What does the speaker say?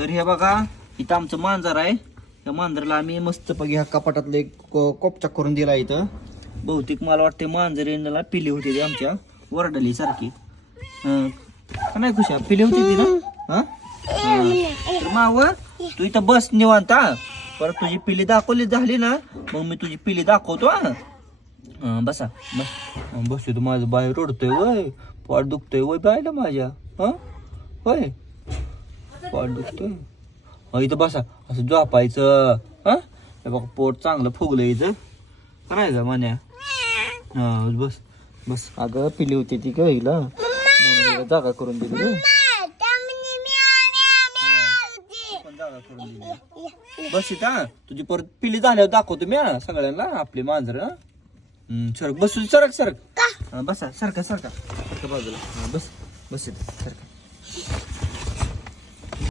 तर हे बघा इथं आमचं मांजर आहे. त्या मांजराला आम्ही मस्तपैकी ह्या कपाटातलं एक कोपचा करून दिला इथं. बहुतेक मला वाटते मांजरीला पिली होती ती आमच्या वरडली सारखी. का नाही खुशा पिली होती ती ना. हा तर माव तू इथं बस निवांत हा. परत तुझी पिली दाखवली झाली ना मग मी तुझी पिली दाखवतो. हा बसा बस बसू तू. माझं बाय रडतोय वय, पोट दुखतोय वय बायला माझ्या. हा होय पोट दुखतोय. इथं बसा असं झोपायचं. हा हे बघा पोट चांगलं फुगलं इथं करायचं म्हण्या. हा बस बस. अगं पिली होती ती का हिला म्हणून जागा करून दिली. जागा करून दिली. बस इथं तुझी परत पिली झाल्यावर दाखवतो मी सगळ्यांना आपली मांजर. सरक बसू सरक सरक. बसा सारखा सारखा बाजूला. बस बस इथं सरका.